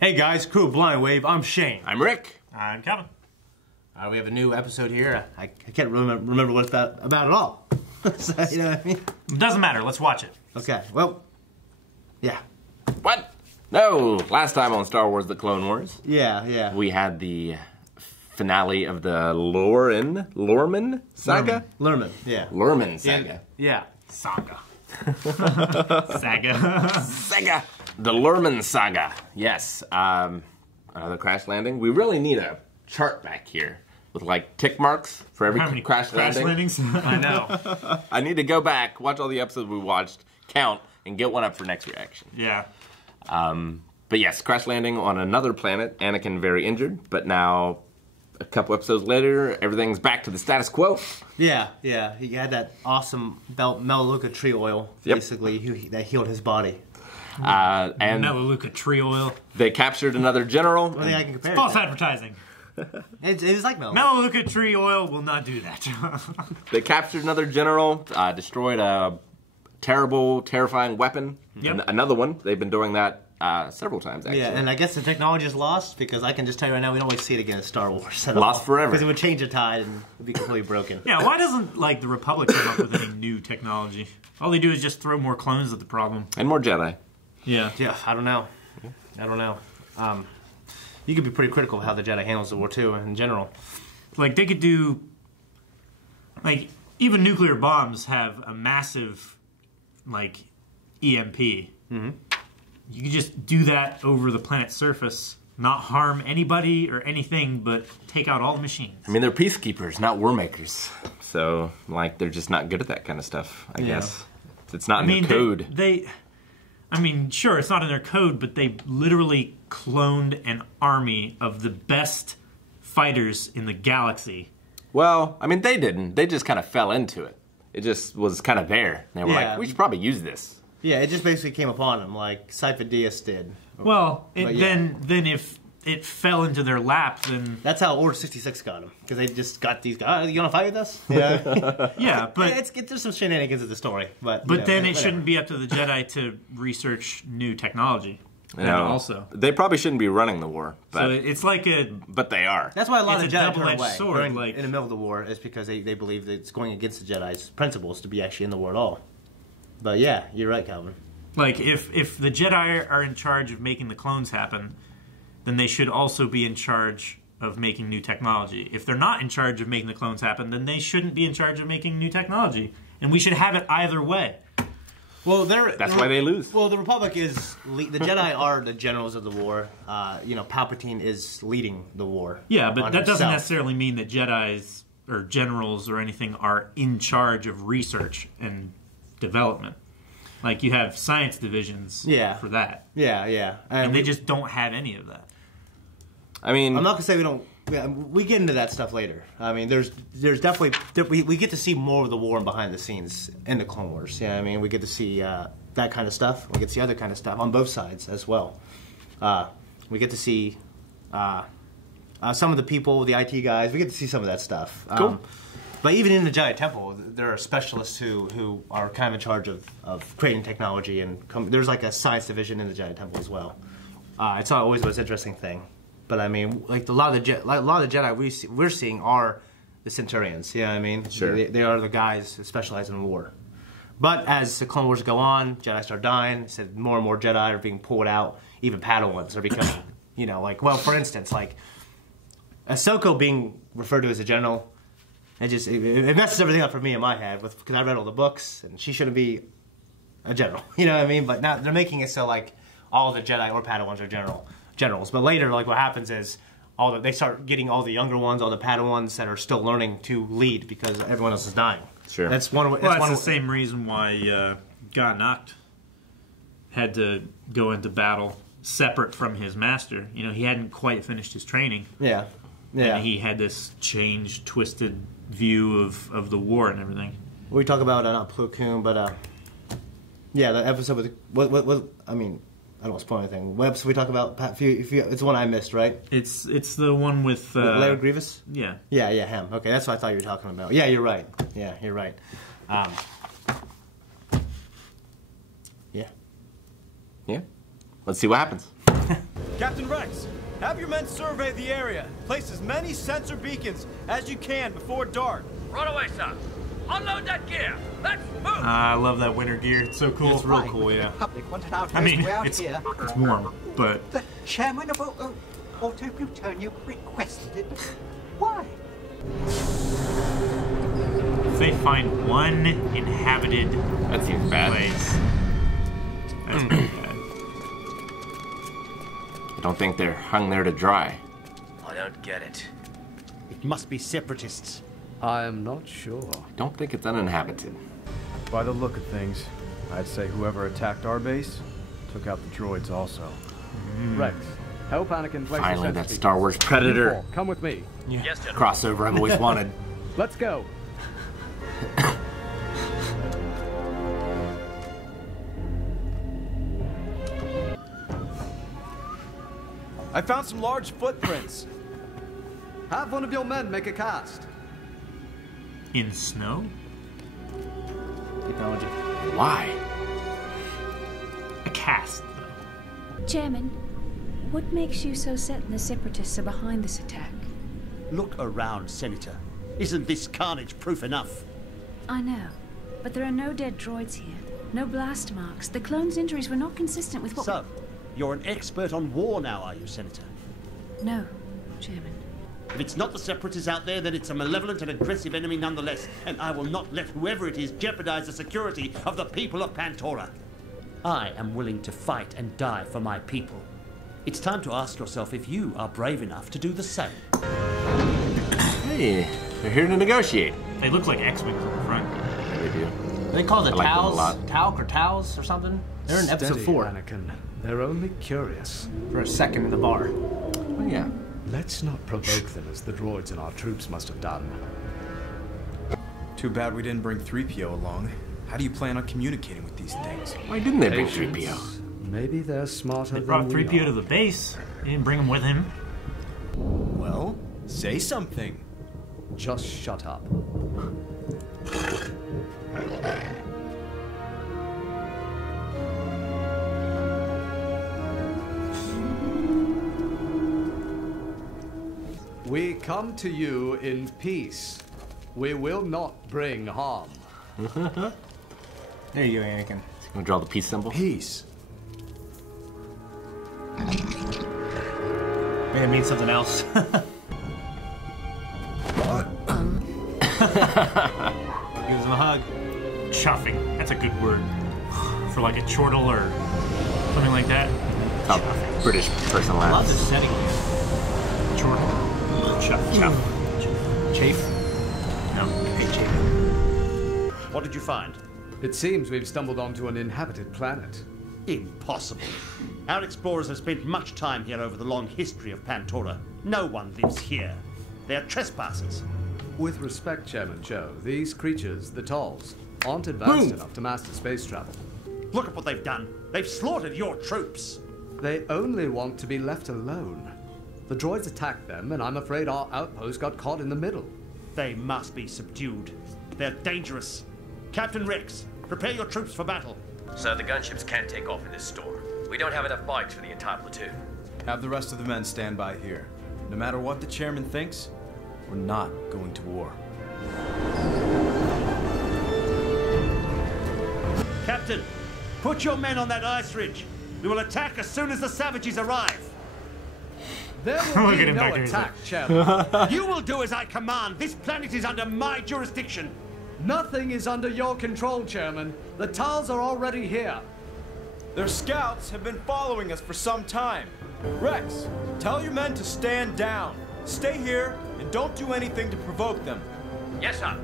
Hey guys, crew of Blind Wave, I'm Shane. I'm Rick. I'm Kevin. We have a new episode here. I can't remember what it's about at all. So, you know what I mean? It doesn't matter, let's watch it. Okay, well, yeah. What? No, last time on Star Wars The Clone Wars, Yeah. we had the finale of the Lorman saga? Lerman, yeah. Lorman saga. Yeah. Saga. Saga. The Lorman saga. Yes. Another crash landing. We really need a chart back here with like tick marks for every How many crash landing. landings? I know. I need to go back, watch all the episodes we watched, count, and get one up for next reaction. Yeah. But yes, crash landing on another planet. Anakin very injured, but now a couple episodes later, everything's back to the status quo. Yeah. He had that awesome Melaleuca tree oil, basically, that healed his body. And Melaleuca tree oil. they captured another general. I think I can compare False it. advertising. It's like Melaleuca. Melaleuca tree oil will not do that. They captured another general, destroyed a terrible, terrifying weapon. Yep. Another one. They've been doing that several times, actually. Yeah, and I guess the technology is lost because I can just tell you right now we don't really see it again in Star Wars at all. Lost forever. Because it would change the tide and it'd be completely broken. Yeah, why doesn't like the Republic come up with any new technology? All they do is just throw more clones at the problem. And more Jedi. Yeah. Yeah, I don't know. You could be pretty critical of how the Jedi handles the war too, in general. Like they could do, like even nuclear bombs have a massive, like EMP. Mm-hmm. You could just do that over the planet's surface, not harm anybody or anything, but take out all the machines. I mean, they're peacekeepers, not war makers. So, like, they're just not good at that kind of stuff, I guess. It's not in their code. I mean, sure, it's not in their code, but they literally cloned an army of the best fighters in the galaxy. Well, I mean, they didn't. They just kind of fell into it. It just was kind of there. They were like, we should probably use this. Yeah, it just basically came upon them, like Cypher Diaz did. Well, then if it fell into their lap, then... That's how Order 66 got them, because they just got these guys, you want to fight with us? Yeah. Yeah, but... There's some shenanigans of the story, but... But then it shouldn't be up to the Jedi to research new technology. No, also. They probably shouldn't be running the war, but... So it's like a... But they are. That's why a lot of It's the a Jedi turn double-edged away sword, during, like- in the middle of the war, is because they believe that it's going against the Jedi's principles to be actually in the war at all. But yeah, you're right, Calvin. Like, if the Jedi are in charge of making the clones happen, then they should also be in charge of making new technology. If they're not in charge of making the clones happen, then they shouldn't be in charge of making new technology. And we should have it either way. Well, that's why they lose. Well, the Republic is... The Jedi are the generals of the war. Palpatine is leading the war. Yeah, but that doesn't himself. necessarily mean that Jedis or generals or anything are in charge of research and development. Like, you have science divisions for that. Yeah. And they just don't have any of that. I mean... I'm not going to say we don't... We get into that stuff later. I mean, there's definitely... We get to see more of the war behind the scenes in the Clone Wars. Yeah, I mean, we get to see that kind of stuff. We get to see other kind of stuff on both sides as well. We get to see some of the people, the IT guys. We get to see some of that stuff. Cool. But even in the Jedi Temple, there are specialists who are kind of in charge of creating technology, and there's like a science division in the Jedi Temple as well. It's not always the most interesting thing, but I mean, like a lot of the Jedi we're seeing are the Centurions. You know what I mean? Sure. They are the guys who specialize in war. But as the Clone Wars go on, Jedi start dying. Said more and more Jedi are being pulled out. Even Padawans are becoming, for instance, like Ahsoka being referred to as a general. It messes everything up for me in my head because I read all the books and she shouldn't be a general. You know what I mean? But now they're making it so like all the Jedi or Padawans are generals. But later, like what happens is they start getting all the younger ones, all the Padawans that are still learning to lead because everyone else is dying. Sure. That's the same reason why Ganacht had to go into battle separate from his master. He hadn't quite finished his training. Yeah. And he had this changed, twisted view of the war and everything. We talk about not Plo Koon, but the episode with what I mean, I don't want to spoil anything. What episode we talk about? It's the one I missed, right? It's the one with Larry Grievous. Yeah, him. Okay, that's what I thought you were talking about. Yeah, you're right. Yeah. Let's see what happens. Captain Rex, have your men survey the area. Place as many sensor beacons as you can before dark. Right away, sir. Unload that gear. Let's move. I love that winter gear. It's so cool. It's real cool, yeah. Public wanted our I mean, out it's here. warm, but The chairman of Auto-Plutonium requested it. Why? if they find one inhabited That seems bad. place, that's pretty bad. I don't think they're hung there to dry. I don't get it. It must be separatists. I am not sure. I don't think it's uninhabited. By the look of things, I'd say whoever attacked our base took out the droids also. Rex, help Anakin place Finally, the that sensor Star Wars beacons. Predator. You four, come with me. Yes, General. Crossover I've always wanted. Let's go. I found some large footprints. Have one of your men make a cast. In snow? Technology. Why? A cast, though. Chairman, what makes you so certain the Separatists are behind this attack? Look around, Senator. Isn't this carnage proof enough? I know, but there are no dead droids here. No blast marks. The clones' injuries were not consistent with what... So, you're an expert on war now, are you, Senator? No, Chairman. If it's not the Separatists out there, then it's a malevolent and aggressive enemy nonetheless, and I will not let whoever it is jeopardize the security of the people of Pantora. I am willing to fight and die for my people. It's time to ask yourself if you are brave enough to do the same. Hey, they're here to negotiate. They look like X-Wings on the front. Yeah, they do. They call it I like them a lot. Talc or Tals or something. They're in episode Steady, 4 Anakin. They're only curious. for a second in the bar. Oh, yeah. Let's not provoke them as the droids and our troops must have done. Too bad we didn't bring 3PO along. How do you plan on communicating with these things? Why didn't they bring Patience. 3PO? Maybe they're smarter They than brought we 3PO are. to the base. They didn't bring him with him. Well, say something. Just shut up. We come to you in peace. We will not bring harm. There you go, Anakin. Gonna draw the peace symbol. Peace. Maybe it means something else. Gives him a hug. Chuffing. That's a good word. For like a chortle or something like that. How a British person I love laughs. this setting here. Chortle. Chuff. Chafe. No. Hey, Chafe. What did you find? It seems we've stumbled onto an inhabited planet. Impossible. Our explorers have spent much time here over the long history of Pantora. No one lives here. They are trespassers. With respect, Chairman Joe, these creatures, the Tolls, aren't advanced enough to master space travel. Look at what they've done. They've slaughtered your troops. They only want to be left alone. The droids attacked them, and I'm afraid our outpost got caught in the middle. They must be subdued. They're dangerous. Captain Rex, prepare your troops for battle. Sir, the gunships can't take off in this storm. We don't have enough bikes for the entire platoon. Have the rest of the men stand by here. No matter what the chairman thinks, we're not going to war. Captain, put your men on that ice ridge. We will attack as soon as the savages arrive. There will Look at be him no back there. attack, Chairman. You will do as I command. This planet is under my jurisdiction. Nothing is under your control, Chairman. The Tals are already here. Their scouts have been following us for some time. Rex, tell your men to stand down. Stay here and don't do anything to provoke them. Yes, sir.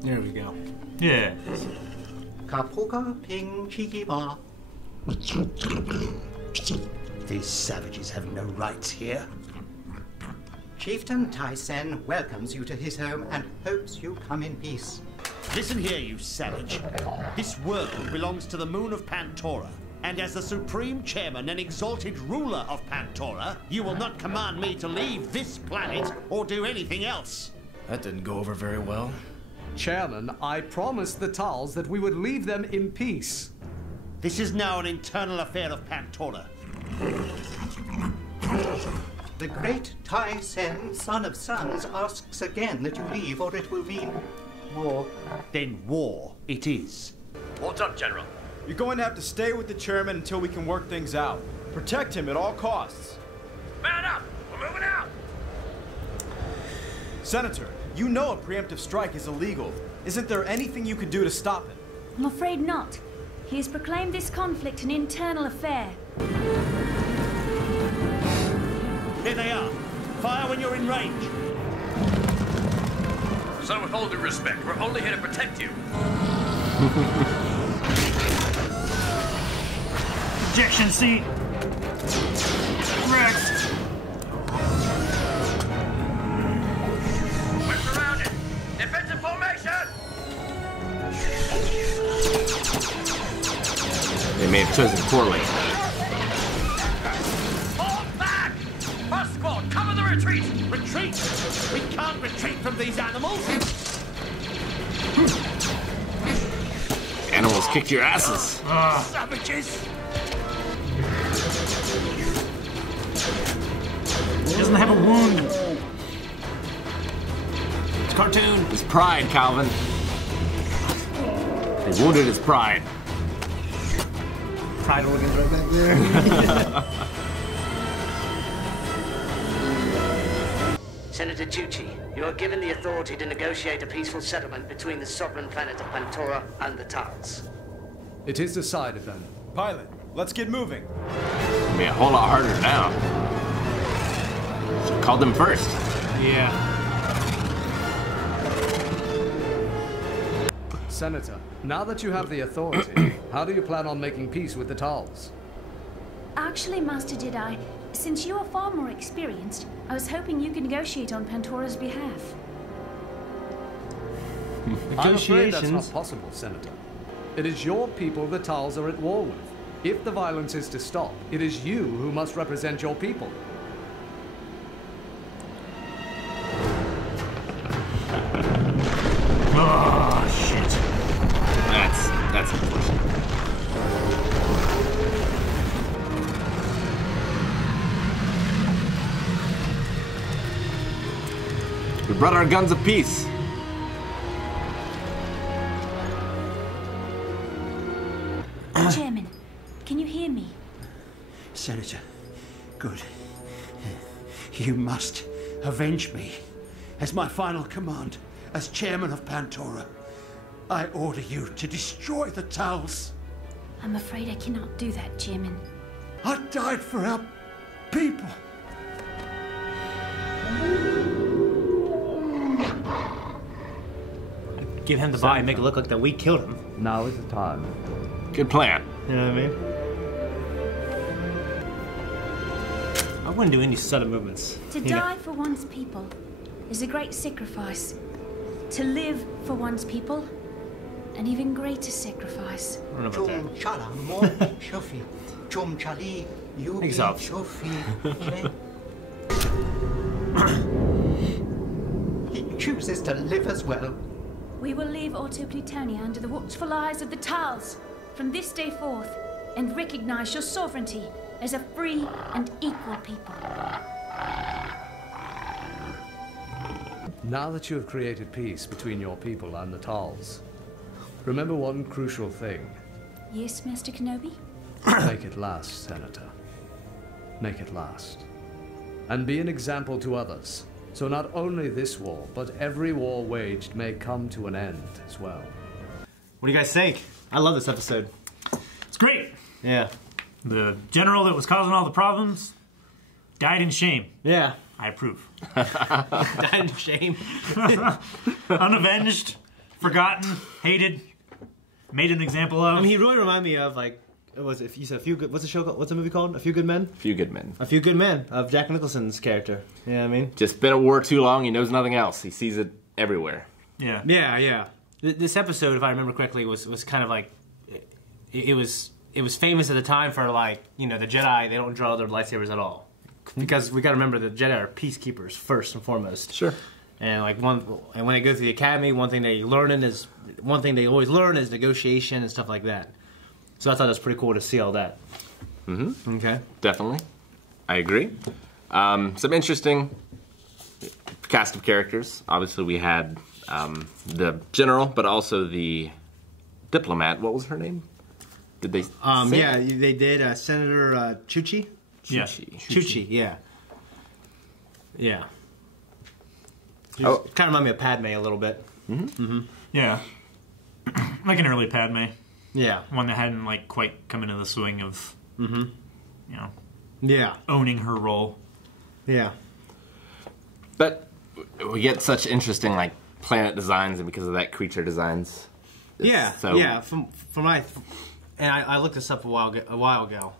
There we go. Yeah. Kapuka ping chiki ba. These savages have no rights here. Chieftain Tyson welcomes you to his home and hopes you come in peace. Listen here, you savage. This world belongs to the moon of Pantora. And as the supreme chairman and exalted ruler of Pantora, you will not command me to leave this planet or do anything else. That didn't go over very well. Chairman, I promised the Tals that we would leave them in peace. This is now an internal affair of Pantora. The great Tysen, son of suns, asks again that you leave, or it will be war. Then war it is. What's up, General? You're going to have to stay with the chairman until we can work things out. Protect him at all costs. Man up! We're moving out! Senator, you know a preemptive strike is illegal. Isn't there anything you could do to stop it? I'm afraid not. He has proclaimed this conflict an internal affair. There they are. Fire when you're in range. So with all due respect, we're only here to protect you. Ejection seat. Rex. We're surrounded. Defensive formation. They may have chosen poorly. Fall back! First squad, cover the retreat! Retreat! We can't retreat from these animals! Animals kicked your asses. Savages! He doesn't have a wound. It's cartoon. His pride, Calvin. They wounded his pride. Pride organs right back there. Senator Junkie, you are given the authority to negotiate a peaceful settlement between the sovereign planet of Pantora and the Tals. It is decided then. Pilot, let's get moving. It'll be a whole lot harder now. Should've called them first. Yeah. Senator, now that you have the authority, how do you plan on making peace with the Tals? Actually, Master Jedi, since you are far more experienced, I was hoping you could negotiate on Pantora's behalf. I'm afraid that's not possible, Senator. It is your people the Tals are at war with. If the violence is to stop, it is you who must represent your people. Oh, shit. That's unfortunate. We brought our guns of peace. Chairman, can you hear me? Senator, good. You must avenge me. As my final command, as chairman of Pantora, I order you to destroy the Tals. I'm afraid I cannot do that, Chairman. I died for our people. Give him the body and make it look like that we killed him. Now is the time. Good plan. You know what I mean? I wouldn't do any sudden movements. To die for one's people is a great sacrifice. To live for one's people, an even greater sacrifice. I don't know about that. Chala mo shofi. Chum chali you Think so. shofi. He chooses to live as well. We will leave Autoplutania under the watchful eyes of the Tals from this day forth and recognize your sovereignty as a free and equal people. Now that you have created peace between your people and the Tals, remember one crucial thing. Yes, Master Kenobi? Make it last, Senator. Make it last. And be an example to others, so not only this war, but every war waged may come to an end as well. What do you guys think? I love this episode. It's great. Yeah. The general that was causing all the problems died in shame. Yeah. I approve. Died in shame. Unavenged, forgotten, hated, made an example of. I mean, he really reminded me of, like, was if you said a few good. What's the show called? What's the movie called? A Few Good Men. Few Good Men. A Few Good Men of Jack Nicholson's character. You know what I mean? Just been at war too long. He knows nothing else. He sees it everywhere. Yeah. Yeah, yeah. This episode, if I remember correctly, was kind of like it was famous at the time for, like, you know, the Jedi. They don't draw their lightsabers at all because we got to remember the Jedi are peacekeepers first and foremost. Sure. And when they go through the academy, one thing they always learn is negotiation and stuff like that. So I thought it was pretty cool to see all that. Mm-hmm. Okay. Definitely. I agree. Some interesting cast of characters. Obviously, we had the general, but also the diplomat. What was her name? Did they? Yeah, they did. Senator Chuchi. Yeah. Chuchi. Yeah. Yeah. Oh. Kind of remind me of Padme a little bit. Mm-hmm. Mm-hmm. Yeah. Like an early Padme. Yeah. One that hadn't like quite come into the swing of, mm-hmm. you know, yeah, owning her role. Yeah. But we get such interesting like planet designs, and because of that, creature designs. Yeah. So yeah. From I looked this up a while ago.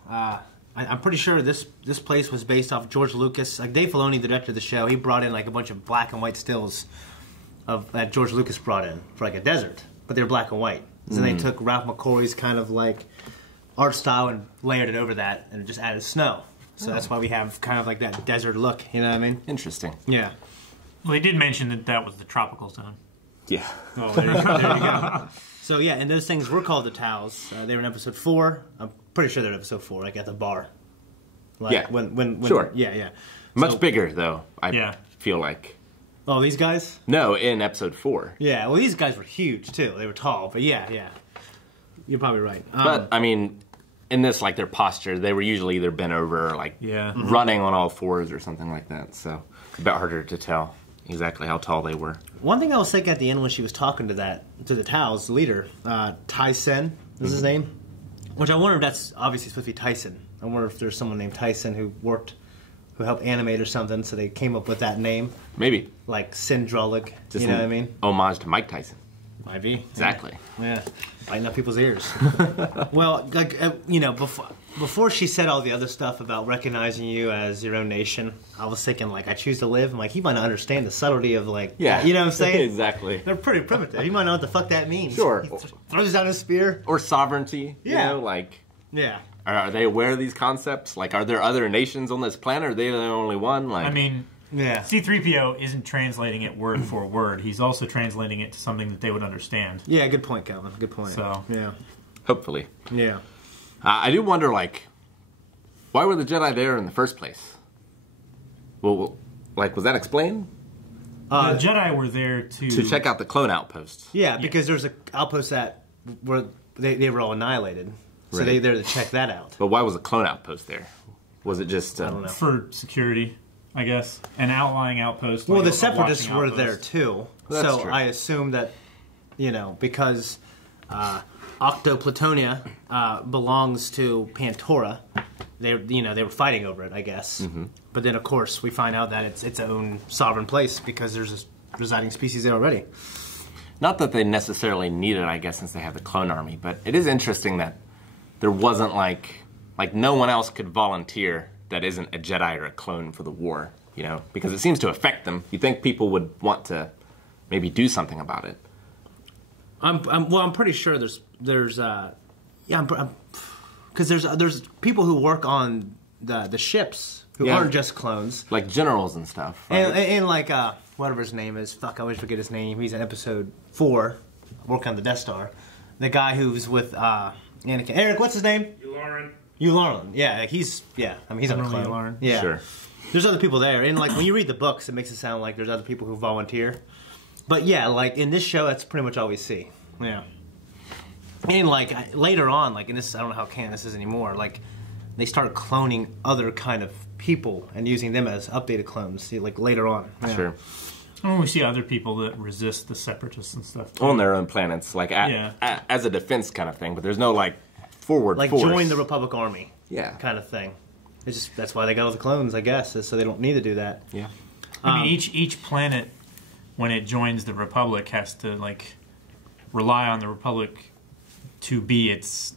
I'm pretty sure this place was based off George Lucas. Like Dave Filoni, the director of the show, he brought in like a bunch of black and white stills that George Lucas brought in for like a desert, but they were black and white. So they took Ralph McCoy's kind of like art style and layered it over that, and just added snow. So that's why we have kind of like that desert look. You know what I mean? Interesting. Yeah. Well, they did mention that was the tropical zone. Yeah. Oh, there you go. There you go. So yeah, and those things were called the Tals. They were in episode 4. I'm pretty sure they're in episode 4, like at the bar. Like yeah. When sure. Yeah. Much bigger though. I feel like. Oh, these guys? No, in episode 4. Yeah. Well, these guys were huge too. They were tall, but yeah. You're probably right. But I mean, in this, like their posture, they were usually either bent over, or, like running on all fours or something like that. So a bit harder to tell exactly how tall they were. One thing I was thinking at the end when she was talking to the Tals, the leader, Tyson is his name, which I wonder if that's obviously supposed to be Tyson. I wonder if there's someone named Tyson who helped animate or something, so they came up with that name. Maybe. Like Syndrolic, just you know what I mean? Homage to Mike Tyson. Might be. Exactly. Yeah. Biting up people's ears. Well, like, before she said all the other stuff about recognizing you as your own nation, I was thinking, like, I choose to live. I'm like, he might not understand the subtlety of, like, you know what I'm saying? Exactly. They're pretty primitive. He might not know what the fuck that means. Sure. He throws down his spear. Or sovereignty. Yeah. You know, like. Yeah. Are they aware of these concepts? Like, are there other nations on this planet? Or are they the only one? Like, I mean, yeah. C-3PO isn't translating it word for word. He's also translating it to something that they would understand. Yeah, good point, Calvin. Good point. So, yeah. Hopefully. Yeah. I do wonder, like, why were the Jedi there in the first place? Well, like, was that explained? The Jedi were there to check out the clone outposts. Yeah, because there's an outpost that were they were all annihilated. So they're there to check that out. But why was a clone outpost there? Was it just I don't know. For security, I guess? An outlying outpost. Well, like the a Separatists watching were outpost. there too. That's so true. I assume that, because Octo-Platonia belongs to Pantora, they were fighting over it, I guess. Mm-hmm. But then, of course, we find out that it's its own sovereign place because there's a residing species there already. Not that they necessarily need it, I guess, since they have the clone army. But it is interesting that there wasn't like no one else could volunteer that isn't a Jedi or a clone for the war, because it seems to affect them. You think people would want to maybe do something about it? I'm pretty sure there's because there's people who work on the ships who aren't just clones, like generals and stuff, right? and like whatever his name is. Fuck, I always forget his name. He's in episode 4, working on the Death Star. The guy who's with Anakin. Eric, what's his name? Yularen. Yeah, he's on a clone. Yularen. Yeah. Sure. There's other people there, and like when you read the books, it makes it sound like there's other people who volunteer. But yeah, like in this show, that's pretty much all we see. Yeah. And like later on, like in this, I don't know how canon this is anymore. Like they start cloning other kind of people and using them as updated clones. Like later on. Yeah. Sure. Oh, we see other people that resist the Separatists and stuff. On their own planets, like as a defense kind of thing. But there's no like forward like force. Join the Republic Army. Yeah. Kind of thing. It's just that's why they got all the clones, I guess, is so they don't need to do that. Yeah. I mean, each planet, when it joins the Republic, has to like rely on the Republic to be its,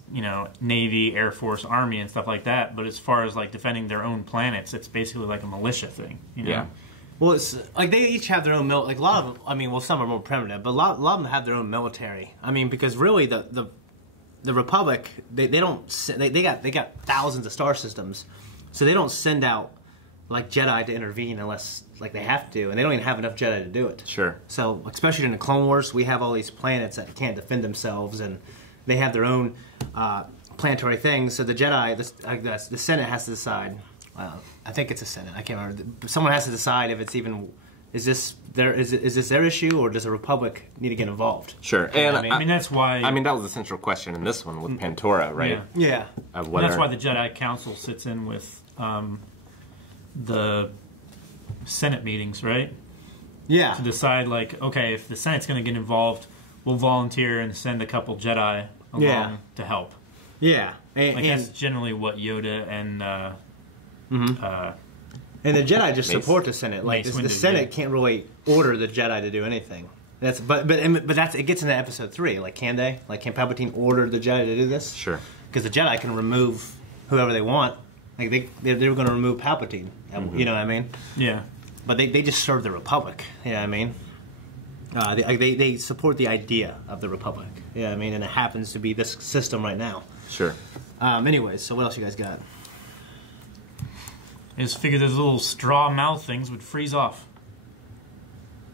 Navy, Air Force, Army, and stuff like that. But as far as like defending their own planets, it's basically like a militia thing. Yeah. Well, it's like they each have their own like a lot of them. I mean, well, some are more primitive, but a lot of them have their own military. I mean, because really the Republic they got thousands of star systems, so they don't send out like Jedi to intervene unless like they have to, and they don't even have enough Jedi to do it. Sure. So, especially in the Clone Wars, we have all these planets that can't defend themselves, and they have their own planetary things. So the Jedi, the Senate has to decide. I think it's a Senate. I can't remember. Someone has to decide if it's even. Is this their issue, or does the Republic need to get involved? Sure. And I mean, that's why. I mean, that was the central question in this one with Pantora, right? Yeah. And that's why the Jedi Council sits in with the Senate meetings, right? Yeah. To decide, like, okay, if the Senate's going to get involved, we'll volunteer and send a couple Jedi along to help. Yeah. And that's generally what Yoda and and the Jedi just support the Senate. Like the Senate can't really order the Jedi to do anything. But it gets into Episode 3. Like, can they? Like, can Palpatine order the Jedi to do this? Sure. Because the Jedi can remove whoever they want. Like they were going to remove Palpatine. You know what I mean? Yeah. But they just serve the Republic. You know what I mean? They support the idea of the Republic. You know what I mean? And it happens to be this system right now. Sure. Anyways, so what else you guys got? I just figured those little straw mouth things would freeze off.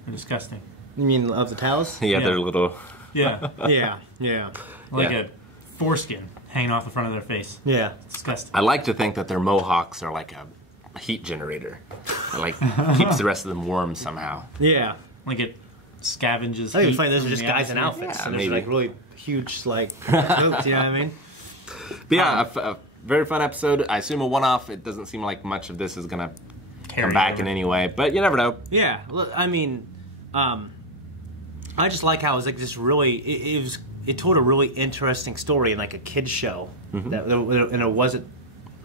They're disgusting. You mean of the towels? Yeah, they're little... Yeah. Yeah. Like a foreskin hanging off the front of their face. Yeah. It's disgusting. I like to think that their mohawks are like a heat generator. It like keeps the rest of them warm somehow. Yeah. Like it scavenges I heat. think those are just guys in outfits. Yeah, and maybe. there's like really huge coats, you know what I mean? But yeah, a very fun episode. I assume a one-off. It doesn't seem like much of this is going to come back in any way, but you never know. Yeah, I mean, I just like how it was like this really. It told a really interesting story in like a kid's show, and it wasn't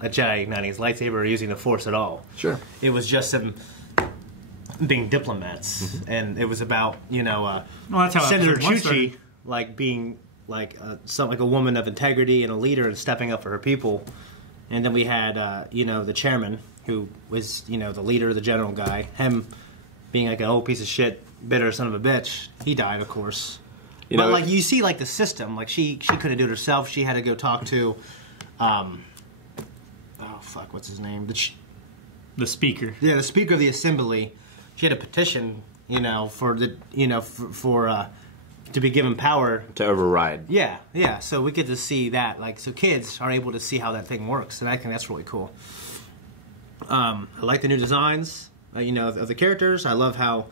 a Jedi igniting his lightsaber or using the Force at all. Sure, it was just them being diplomats, and it was about that's how Senator episode one Junkie started. like being like a woman of integrity and a leader and stepping up for her people, and then we had the chairman who was the leader, the general guy, him being like an old piece of shit, bitter son of a bitch. He died, of course. But like you see, like the system, like she couldn't do it herself. She had to go talk to, what's his name? The speaker. Yeah, the speaker of the assembly. She had a petition, for to be given power to override. Yeah. So we get to see that, like, so kids are able to see how that thing works, and I think that's really cool. I like the new designs, of the characters. I love how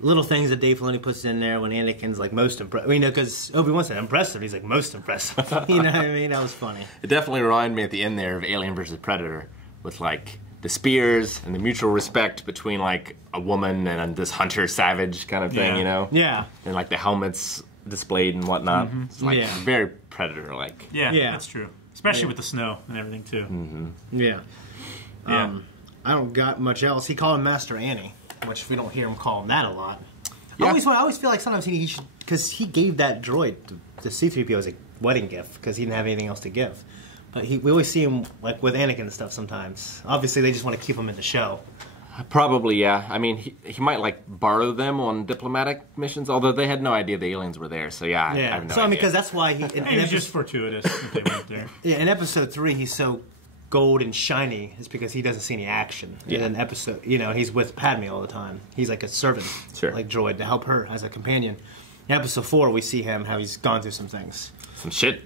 little things that Dave Filoni puts in there when Anakin's like most impressive. Because Obi-Wan said impressive, he's like most impressive. You know what I mean? That was funny. It definitely reminded me at the end there of Alien vs. Predator with like the spears and the mutual respect between like a woman and this hunter savage kind of thing, Yeah. And like the helmets displayed and whatnot. It's like very Predator-like. Yeah, that's true. Especially with the snow and everything too. Yeah. I don't got much else. He called him Master Annie, which we don't hear him call him that a lot. Yeah. I always feel like sometimes he should, because he gave that droid to C-3PO as a wedding gift because he didn't have anything else to give. But we always see him like with Anakin and stuff sometimes. Obviously, they just want to keep him in the show. Probably, yeah. I mean, he might like borrow them on diplomatic missions, although they had no idea the aliens were there. So yeah, I have no idea. Because that's why he. It was just fortuitous that they went there. Yeah, in Episode 3, he's so gold and shiny is because he doesn't see any action. Yeah. In Episode, he's with Padme all the time. He's like a servant, like droid, to help her as a companion. In Episode 4, we see him how he's gone through some things. Some shit.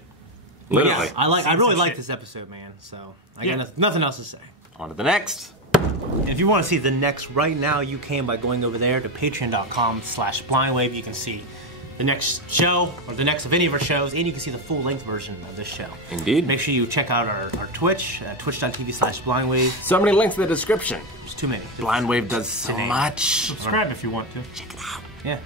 Literally. Yeah, I really like this episode, man. So I got nothing else to say. On to the next. And if you want to see the next right now, you can by going over there to patreon.com/blindwave. You can see the next show or the next of any of our shows, and you can see the full-length version of this show. Indeed. Make sure you check out our Twitch, twitch.tv/blindwave. So many links in the description. There's too many. Blindwave does so much. Subscribe if you want to. Check it out. Yeah.